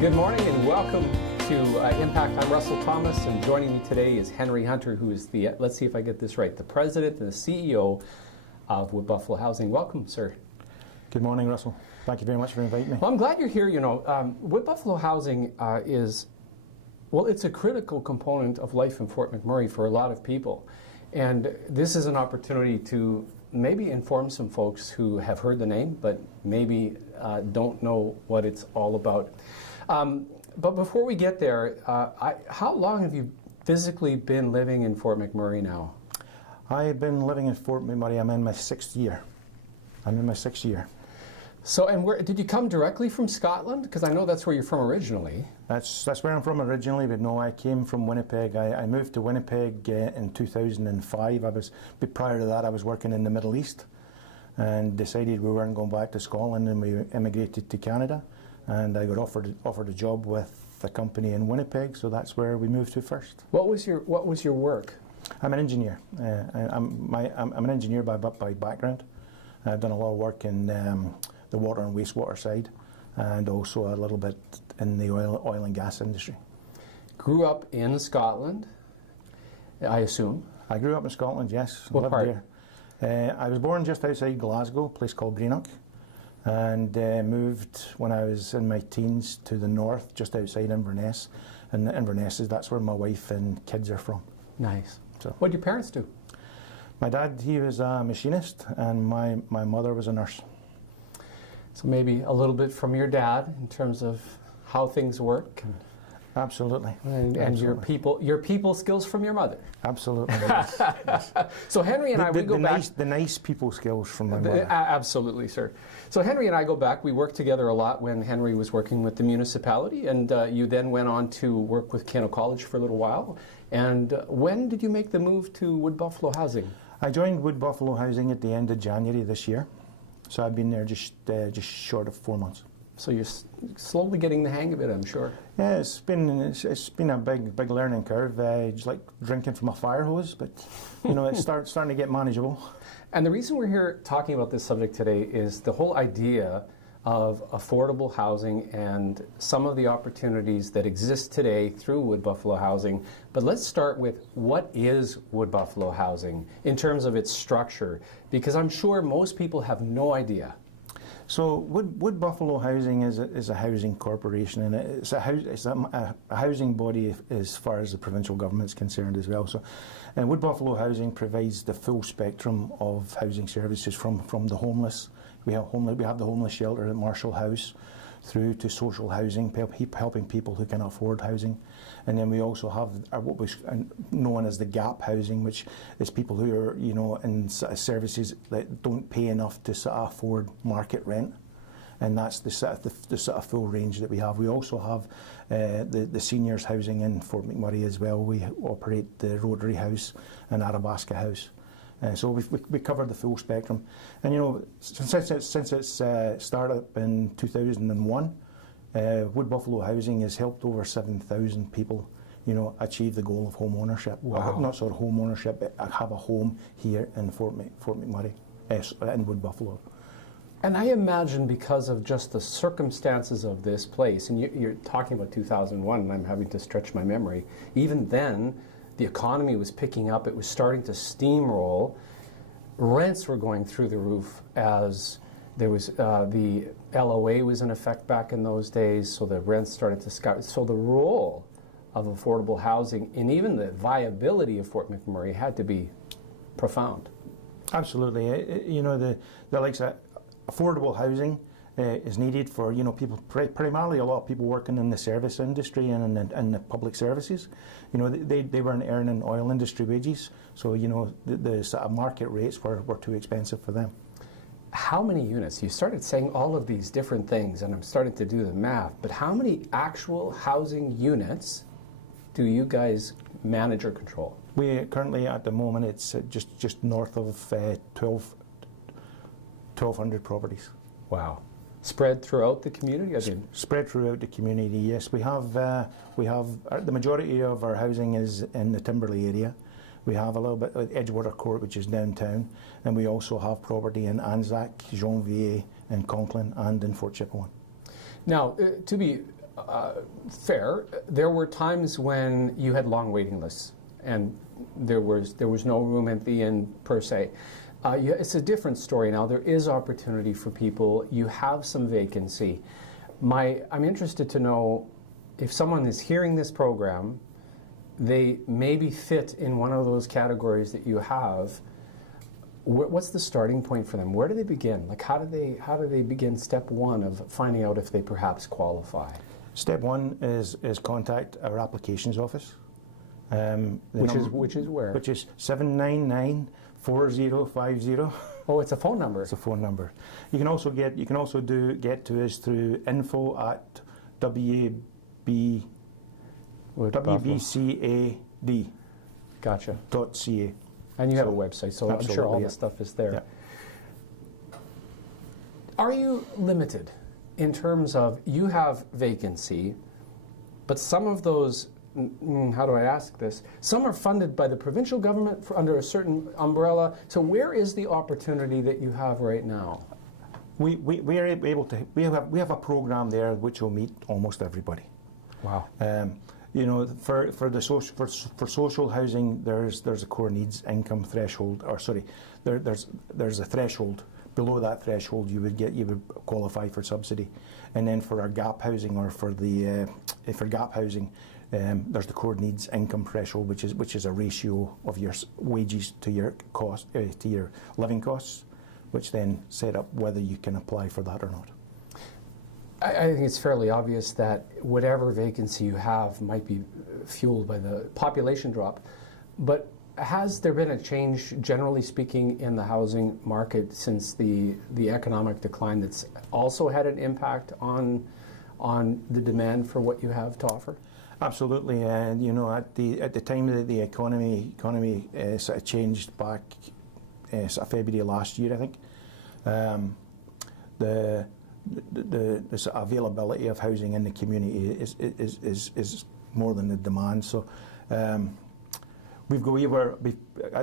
Good morning and welcome to Impact. I'm Russell Thomas, and joining me today is Henry Hunter, who is the, let's see if I get this right, the president and the CEO of Wood Buffalo Housing. Welcome, sir. Good morning, Russell. Thank you very much for inviting me. Well, I'm glad you're here. You know, Wood Buffalo Housing is, well, it's a critical component of life in Fort McMurray for a lot of people. And this is an opportunity to maybe inform some folks who have heard the name, but maybe don't know what it's all about. But before we get there, how long have you physically been living in Fort McMurray now? I've been living in Fort McMurray. I'm in my sixth year. So, and where did you come directly from Scotland? Because I know that's where you're from originally. That's where I'm from originally, but no, I came from Winnipeg. I moved to Winnipeg in 2005. Prior to that, I was working in the Middle East, and decided we weren't going back to Scotland, and we immigrated to Canada. And I got offered a job with a company in Winnipeg, so that's where we moved to first. What was your work? I'm an engineer. I'm an engineer by background. I've done a lot of work in the water and wastewater side, and also a little bit in the oil and gas industry. Grew up in Scotland, I assume. I grew up in Scotland, yes. What part? There. I was born just outside Glasgow, a place called Greenock, and moved when I was in my teens to the north, just outside Inverness. And Inverness that's where my wife and kids are from. Nice. So, what did your parents do? My dad, he was a machinist, and my mother was a nurse. So maybe a little bit from your dad in terms of how things work. Absolutely. And Absolutely. your people skills from your mother. Absolutely. Yes. Yes. So Henry and we go back. The nice people skills from my mother. Absolutely, sir. So Henry and I go back. We worked together a lot when Henry was working with the municipality, and you then went on to work with KAOS College for a little while. And when did you make the move to Wood Buffalo Housing? I joined Wood Buffalo Housing at the end of January this year. So I've been there just short of 4 months. So you're slowly getting the hang of it, I'm sure. Yeah, it's been a big learning curve. It's like drinking from a fire hose, but you know, it's starting to get manageable. And the reason we're here talking about this subject today is the whole idea of affordable housing and some of the opportunities that exist today through Wood Buffalo Housing. But let's start with, what is Wood Buffalo Housing in terms of its structure? Because I'm sure most people have no idea. So Wood Buffalo Housing is a housing corporation, and it's a housing body as far as the provincial government is concerned as well. So, and Wood Buffalo Housing provides the full spectrum of housing services from the homeless. We have the homeless shelter at Marshall House, through to social housing, helping people who can afford housing. And then we also have what was known as the gap housing, which is people who are, you know, in services that don't pay enough to sort of afford market rent. And that's the sort of full range that we have. We also have the seniors housing in Fort McMurray as well. We operate the Rotary House and Arabasca House. So we covered the full spectrum, and you know, since its startup in 2001, Wood Buffalo Housing has helped over 7,000 people, you know, achieve the goal of home ownership. Wow. Not sort of home ownership, but have a home here in Fort McMurray, in Wood Buffalo. And I imagine because of just the circumstances of this place, and you're talking about 2001, and I'm having to stretch my memory, even then, the economy was picking up, it was starting to steamroll. Rents were going through the roof as there was, the LOA was in effect back in those days, so the rents started to skyrocket. So the role of affordable housing and even the viability of Fort McMurray had to be profound. Absolutely. You know, the likes of affordable housing is needed for, you know, people, primarily a lot of people working in the service industry and in the public services. You know, they weren't earning oil industry wages, so you know, the sort of market rates were too expensive for them. How many units? You started saying all of these different things, and I'm starting to do the math, but how many actual housing units do you guys manage or control? We currently, at the moment, it's just north of 1,200 properties. Wow. Spread throughout the community? Spread throughout the community, yes. We have the majority of our housing is in the Timberley area. We have a little bit at Edgewater Court, which is downtown, and we also have property in Anzac, Jonvier, in Conklin, and in Fort Chipewyan. Now, to be fair. There were times when you had long waiting lists, and there was no room at the inn per se. It's a different story now. There is opportunity for people. You have some vacancy. I'm interested to know if someone is hearing this program, they maybe fit in one of those categories that you have. What's the starting point for them? Where do they begin? Like, how do they begin step one of finding out if they perhaps qualify? Step one is contact our applications office. Which is where? Which is 799-4050. Oh, it's a phone number. It's a phone number. You can also get to us through info@wbcad.ca. Gotcha. .ca. And you have a website, so I'm sure all the stuff is there. Yeah. Are you limited in terms of you have vacancy, but some of those, how do I ask this? Some are funded by the provincial government under a certain umbrella. So where is the opportunity that you have right now? We are able to. We have a program there which will meet almost everybody. Wow. You know, for social housing, there's a core needs income threshold, or sorry, there's a threshold. Below that threshold, you would qualify for subsidy, and then for our gap housing, or for gap housing, there's the core needs income threshold, which is a ratio of your wages to your cost to your living costs, which then set up whether you can apply for that or not. I think it's fairly obvious that whatever vacancy you have might be fueled by the population drop, but has there been a change, generally speaking, in the housing market since the economic decline that's also had an impact on the demand for what you have to offer? Absolutely, and you know, at the time that the economy sort of changed back sort of February last year, I think, the sort of availability of housing in the community is more than the demand. So at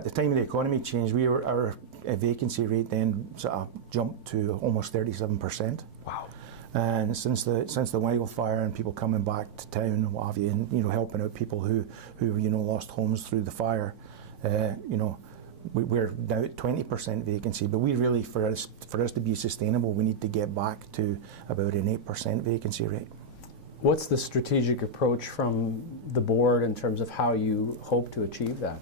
the time of the economy change, our vacancy rate then sort of jumped to almost 37%. Wow. And since the wildfire and people coming back to town and what have you, and you know, helping out people who you know, lost homes through the fire, you know, we're now at 20% vacancy, but we really, for us to be sustainable, we need to get back to about an 8% vacancy rate. What's the strategic approach from the board in terms of how you hope to achieve that?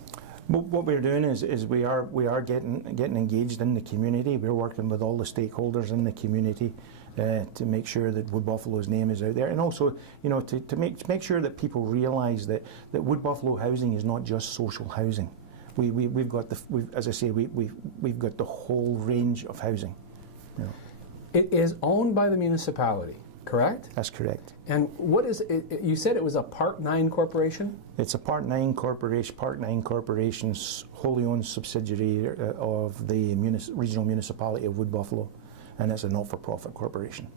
What we're doing is we are getting engaged in the community. We're working with all the stakeholders in the community to make sure that Wood Buffalo's name is out there, and also, you know, to make sure that people realise that Wood Buffalo housing is not just social housing. We've got as I say, we've got the whole range of housing. You know. It is owned by the municipality, correct? That's correct. And what is it? You said it was a Part 9 corporation? It's a Part 9 corporation. Part 9 corporation's wholly owned subsidiary of the regional municipality of Wood Buffalo, and it's a not-for-profit corporation.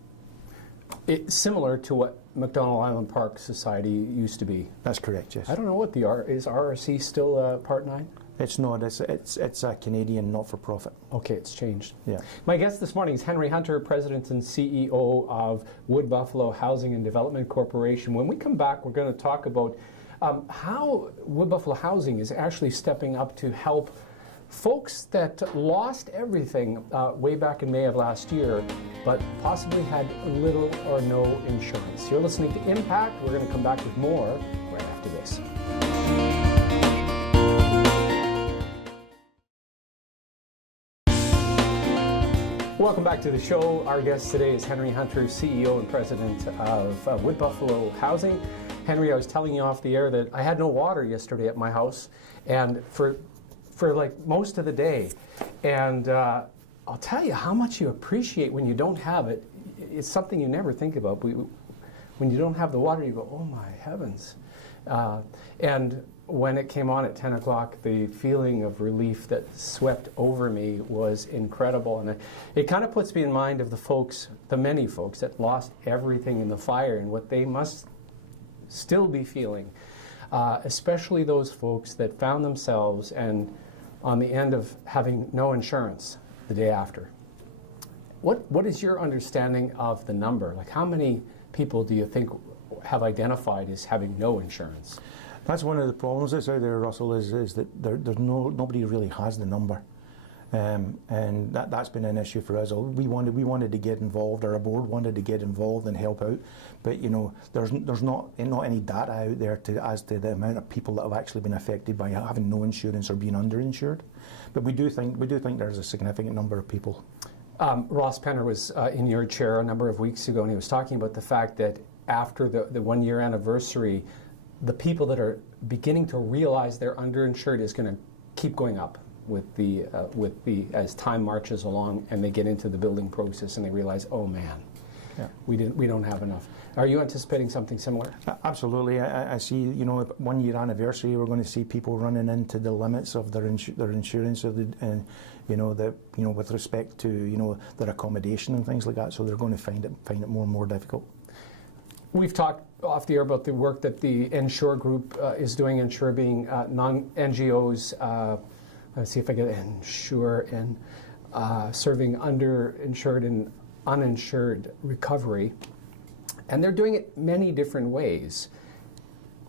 It's similar to what McDonald Island Park Society used to be. That's correct, yes. I don't know what is RRC still Part 9? It's not. It's a Canadian not-for-profit. Okay, it's changed. Yeah. My guest this morning is Henry Hunter, President and CEO of Wood Buffalo Housing and Development Corporation. When we come back, we're going to talk about how Wood Buffalo Housing is actually stepping up to help folks that lost everything way back in May of last year, but possibly had little or no insurance. You're listening to Impact. We're going to come back with more right after this. Welcome back to the show. Our guest today is Henry Hunter, CEO and President of Wood Buffalo Housing. Henry, I was telling you off the air that I had no water yesterday at my house, and for like most of the day. And I'll tell you how much you appreciate when you don't have it. It's something you never think about. When you don't have the water, you go, oh my heavens. And when it came on at 10 o'clock, the feeling of relief that swept over me was incredible. And it kind of puts me in mind of the many folks that lost everything in the fire and what they must still be feeling, especially those folks that found themselves on the end of having no insurance the day after. What is your understanding of the number? Like, how many people do you think have identified as having no insurance. That's one of the problems that's out there, Russell, is that nobody really has the number. And that's been an issue for us. We wanted to get involved, or our board wanted to get involved and help out, but there's not any data out there as to the amount of people that have actually been affected by having no insurance or being underinsured. But we do think there's a significant number of people. Ross Penner was in your chair a number of weeks ago, and he was talking about the fact that after the 1 year anniversary, the people that are beginning to realize they're underinsured is going to keep going up with the as time marches along, and they get into the building process and they realize, oh man, we don't have enough. Are you anticipating something similar? Absolutely. I see. 1 year anniversary, we're going to see people running into the limits of their insurance, with respect to their accommodation and things like that. So they're going to find it more and more difficult. We've talked off the air about the work that the Ensure group is doing. Ensure being non-NGOs. Let's see if I get Ensure in serving underinsured and uninsured recovery. And they're doing it many different ways.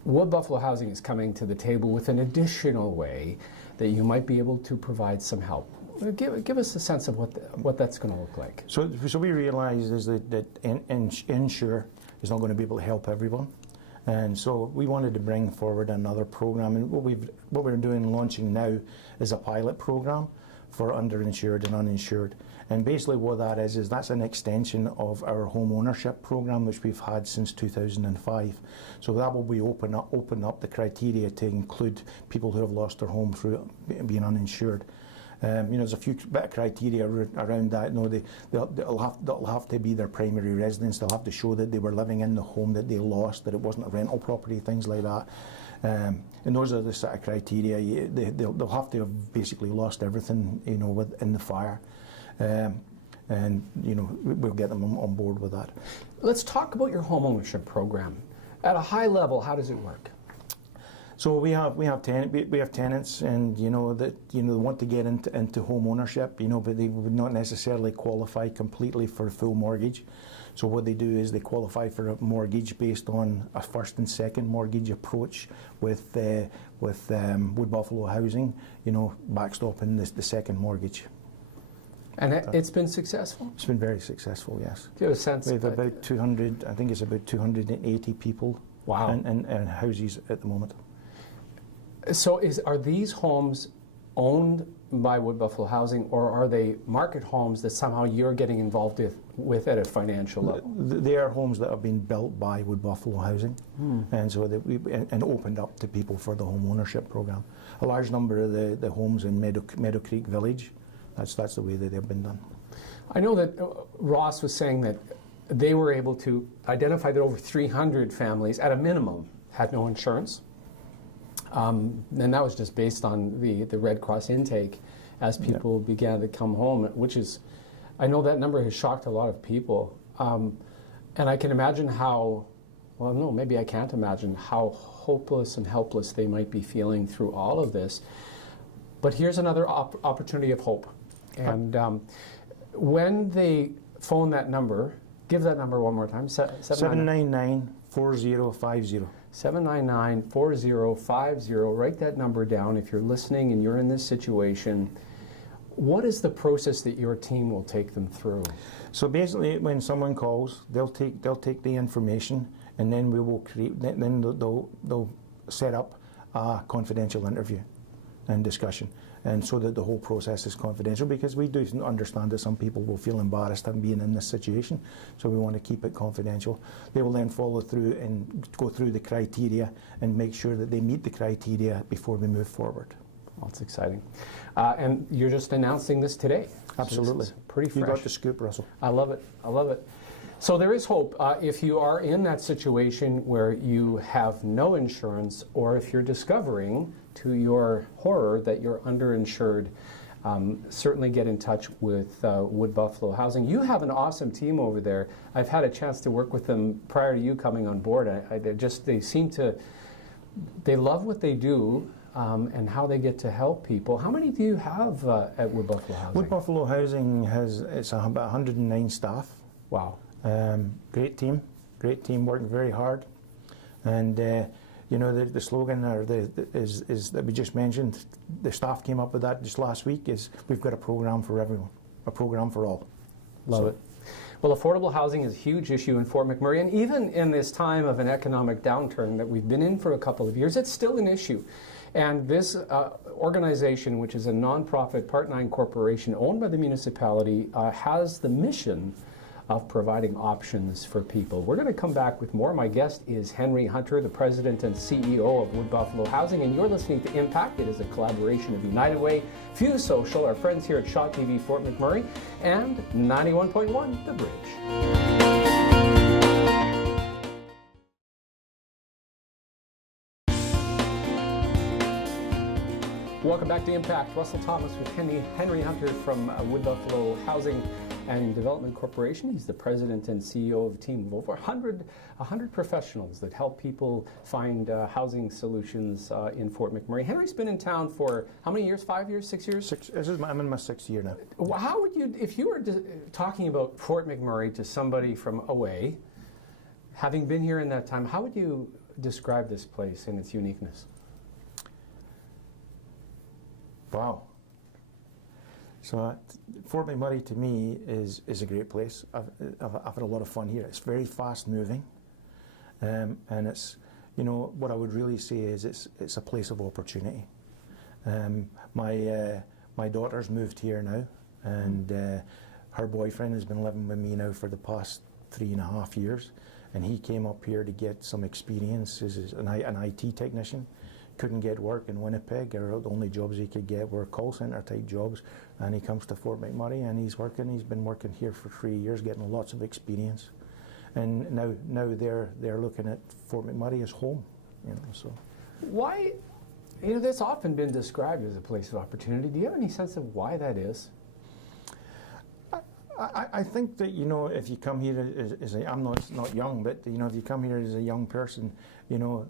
Wood Buffalo Housing is coming to the table with an additional way that you might be able to provide some help. Give us a sense of what that's going to look like. So we realise is that Ensure is not going to be able to help everyone. And so we wanted to bring forward another program, and what we're doing, launching now, is a pilot program for underinsured and uninsured. And basically what that is that's an extension of our home ownership program, which we've had since 2005. So that will be open up the criteria to include people who have lost their home through being uninsured. There's a few bit of criteria around that. They'll have to be their primary residence. They'll have to show that they were living in the home that they lost, that it wasn't a rental property, things like that. And those are the sort of criteria. They'll have to have basically lost everything, in the fire. We'll get them on board with that. Let's talk about your home ownership program. At a high level, how does it work? So we have tenants, and that want to get into home ownership, but they would not necessarily qualify completely for a full mortgage. So what they do is they qualify for a mortgage based on a first and second mortgage approach with Wood Buffalo Housing, backstopping the second mortgage. And it's been successful? It's been very successful, yes. Do you have a sense? We have about 200, I think it's about 280 people. Wow. in houses at the moment. So are these homes owned by Wood Buffalo Housing, or are they market homes that somehow you're getting involved with at a financial level? They are homes that have been built by Wood Buffalo Housing, and so and opened up to people for the home ownership program. A large number of the homes in Meadow Creek Village, that's the way that they've been done. I know that Ross was saying that they were able to identify that over 300 families, at a minimum, had no insurance. And that was just based on the Red Cross intake as people began to come home, which is, I know that number has shocked a lot of people. And I can imagine maybe I can't imagine how hopeless and helpless they might be feeling through all of this. But here's another opportunity of hope. And when they phone that number, give that number one more time. 799-4050. 799-4050. Write that number down if you're listening and you're in this situation. What is the process that your team will take them through? So basically, when someone calls, they'll take the information, and then we will then they'll set up a confidential interview and discussion. And so that the whole process is confidential, because we do understand that some people will feel embarrassed in being in this situation, so we want to keep it confidential. They will then follow through and go through the criteria and make sure that they meet the criteria before we move forward. Well, that's exciting. And you're just announcing this today. Absolutely. So pretty fresh. You got the scoop, Russell. I love it. I love it. So there is hope if you are in that situation where you have no insurance, or if you're discovering to your horror that you're underinsured. Certainly get in touch with Wood Buffalo Housing. You have an awesome team over there. I've had a chance to work with them prior to you coming on board. They love what they do and how they get to help people. How many do you have at Wood Buffalo Housing? Wood Buffalo Housing it's about 109 staff. Wow. Great team. great team working very hard. And you know, the slogan is that we just mentioned, the staff came up with that just last week, is we've got a program for everyone, a program for all. Love it. Well, affordable housing is a huge issue in Fort McMurray, and even in this time of an economic downturn that we've been in for a couple of years, it's still an issue. And this organization, which is a nonprofit Part 9 corporation owned by the municipality, has the mission of providing options for people. We're going to come back with more. My guest is Henry Hunter, the President and CEO of Wood Buffalo Housing, and you're listening to Impact. It is a collaboration of United Way, Fuse Social, our friends here at Shaw TV Fort McMurray, and 91.1 The Bridge. Welcome back to Impact. Russell Thomas with Henry Hunter from Wood Buffalo Housing and Development Corporation. He's the president and CEO of a team of over 100 professionals that help people find housing solutions in Fort McMurray. Henry's been in town for how many years? 5 years? 6 years? I'm in my 6th year now. How would you, if you were talking about Fort McMurray to somebody from away, having been here in that time, how would you describe this place and its uniqueness? Wow. So Fort McMurray to me is a great place. I've had a lot of fun here. It's very fast moving, and it's, you know, what I would really say is it's a place of opportunity. My daughter's moved here now, and her boyfriend has been living with me now for the past 3.5 years, and he came up here to get some experience as an IT technician. Couldn't get work in Winnipeg, or the only jobs he could get were call center type jobs, and he comes to Fort McMurray and he's been working here for 3 years, getting lots of experience, and now they're looking at Fort McMurray as home, you know. So why, you know, that's often been described as a place of opportunity. Do you have any sense of why that is? I think that, you know, if you come here I'm not young, but, you know, if you come here as a young person, you know,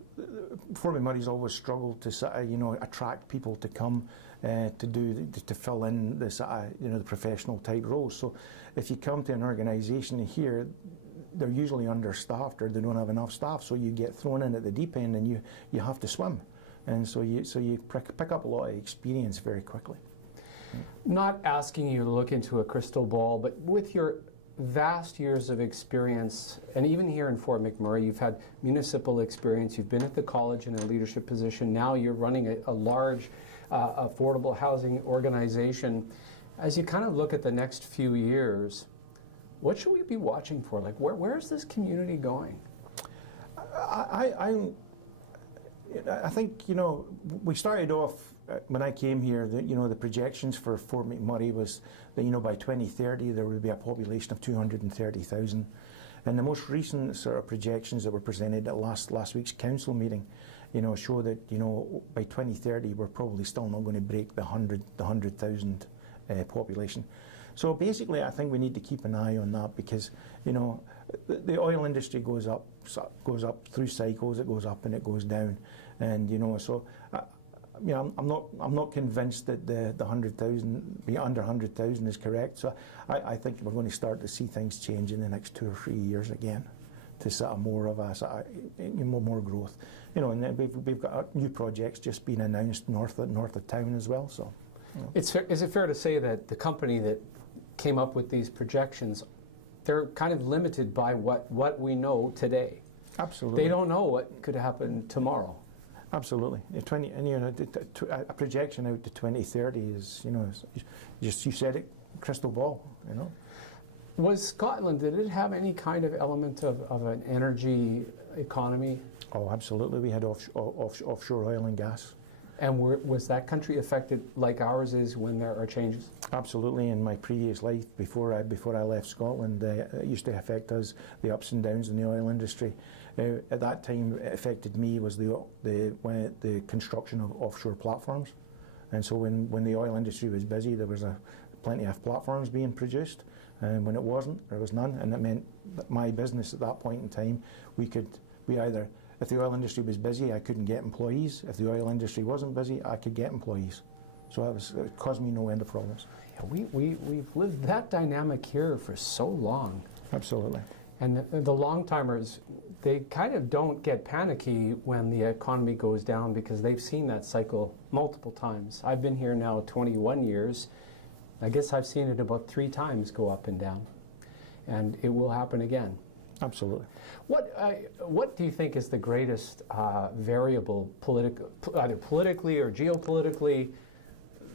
Fort McMurray's always struggled to, you know, attract people to come to fill in this, you know, the professional type roles. So if you come to an organisation here, they're usually understaffed or they don't have enough staff, so you get thrown in at the deep end and you have to swim, and so you pick up a lot of experience very quickly. Not asking you to look into a crystal ball, but with your vast years of experience, and even here in Fort McMurray, you've had municipal experience, you've been at the college in a leadership position, now you're running a large affordable housing organization. As you kind of look at the next few years, what should we be watching for? Like, where is this community going? I think, you know, we started off when I came here, you know, the projections for Fort McMurray was that, you know, by 2030 there would be a population of 230,000, and the most recent sort of projections that were presented at last week's council meeting, you know, show that, you know, by 2030 we're probably still not going to break the 100,000 population. So basically, I think we need to keep an eye on that, because, you know, the oil industry goes up through cycles. It goes up and it goes down, and, you know, so you know, I'm not convinced that the 100,000, be under 100,000 is correct. So I think we're going to start to see things change in the next 2 or 3 years again, to sort of more of a more growth. You know, and then we've got new projects just being announced north of town as well. So, you know. Is it fair to say that the company that came up with these projections, they're kind of limited by what we know today? Absolutely. They don't know what could happen tomorrow. Absolutely. A projection out to 2030 is, you know, you said it, crystal ball, you know. Was Scotland, did it have any kind of element of an energy economy? Oh, absolutely. We had offshore oil and gas. And was that country affected like ours is when there are changes? Absolutely. In my previous life, before I left Scotland, it used to affect us, the ups and downs in the oil industry. At that time, it affected me was the construction of offshore platforms. And so when the oil industry was busy, there was plenty of platforms being produced. And when it wasn't, there was none. And it meant that my business at that point in time, if the oil industry was busy, I couldn't get employees. If the oil industry wasn't busy, I could get employees. So it caused me no end of problems. Yeah, we've lived that dynamic here for so long. Absolutely. And the long timers, they kind of don't get panicky when the economy goes down because they've seen that cycle multiple times. I've been here now 21 years. I guess I've seen it about 3 times go up and down. And it will happen again. Absolutely. What do you think is the greatest variable, either politically or geopolitically,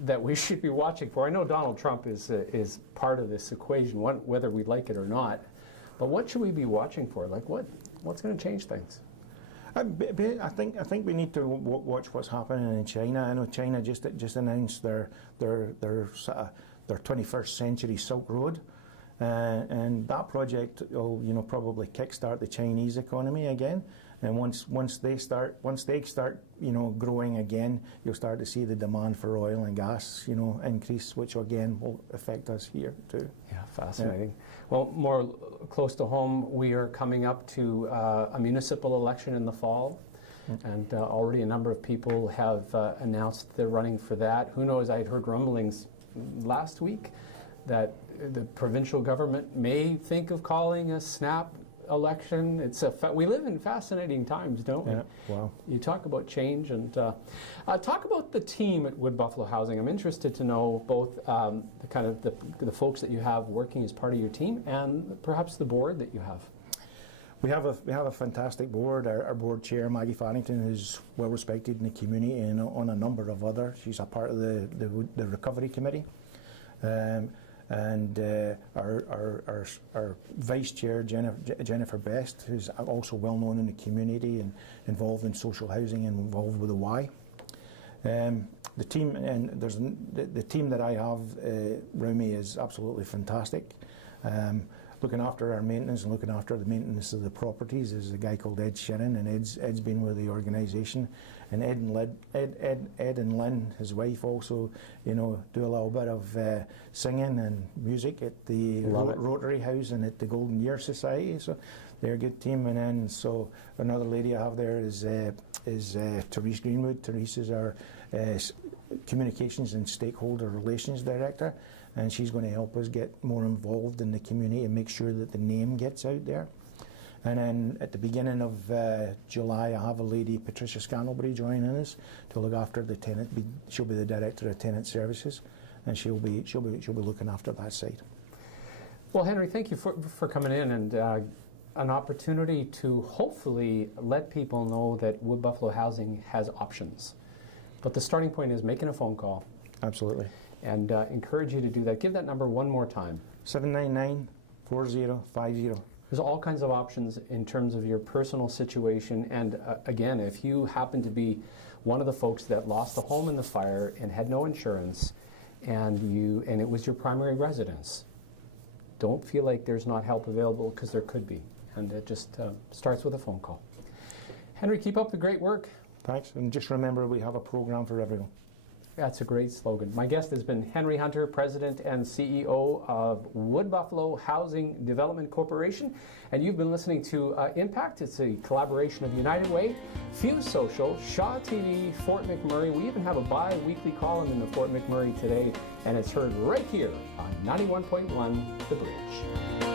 that we should be watching for? I know Donald Trump is part of this equation, whether we like it or not. But what should we be watching for? Like what's going to change things? I think we need to watch what's happening in China. I know China just announced their 21st century Silk Road, and that project will probably kickstart the Chinese economy again. And once they start growing again, you'll start to see the demand for oil and gas increase, which again will affect us here too. Yeah, fascinating. Yeah. Well, more close to home, we are coming up to a municipal election in the fall, and already a number of people have announced they're running for that. Who knows? I had heard rumblings last week that the provincial government may think of calling a snap election. We live in fascinating times, don't we? Yeah. Wow. You talk about change, and talk about the team at Wood Buffalo Housing. I'm interested to know both the folks that you have working as part of your team, and perhaps the board that you have. We have a fantastic board. Our board chair, Maggie Farrington, is well respected in the community, and on a number of others. She's a part of the recovery committee. And our vice chair, Jennifer Best, who's also well known in the community and involved in social housing and involved with the Y. The team the team that I have around me is absolutely fantastic. Looking after our maintenance and looking after the maintenance of the properties is a guy called Ed Shannon, and Ed's been with the organisation. And Ed and Lynn, his wife, also do a little bit of singing and music at the Rotary House and at the Golden Year Society. So they're a good team. And then so another lady I have there is Therese Greenwood. Therese is our Communications and Stakeholder Relations Director. And she's going to help us get more involved in the community and make sure that the name gets out there. And then at the beginning of July, I have a lady, Patricia Scantlebury, joining us to look after the tenant. She'll be the director of tenant services, and she'll be looking after that side. Well, Henry, thank you for coming in, and an opportunity to hopefully let people know that Wood Buffalo Housing has options. But the starting point is making a phone call. Absolutely. And encourage you to do that. Give that number one more time. 799-4050. There's all kinds of options in terms of your personal situation. And again, if you happen to be one of the folks that lost a home in the fire and had no insurance, and it was your primary residence, don't feel like there's not help available, because there could be. And it just starts with a phone call. Henry, keep up the great work. Thanks. And just remember, we have a program for everyone. That's a great slogan. My guest has been Henry Hunter, President and CEO of Wood Buffalo Housing Development Corporation. And you've been listening to Impact. It's a collaboration of United Way, Fuse Social, Shaw TV, Fort McMurray. We even have a bi-weekly column in the Fort McMurray today, and it's heard right here on 91.1 The Bridge.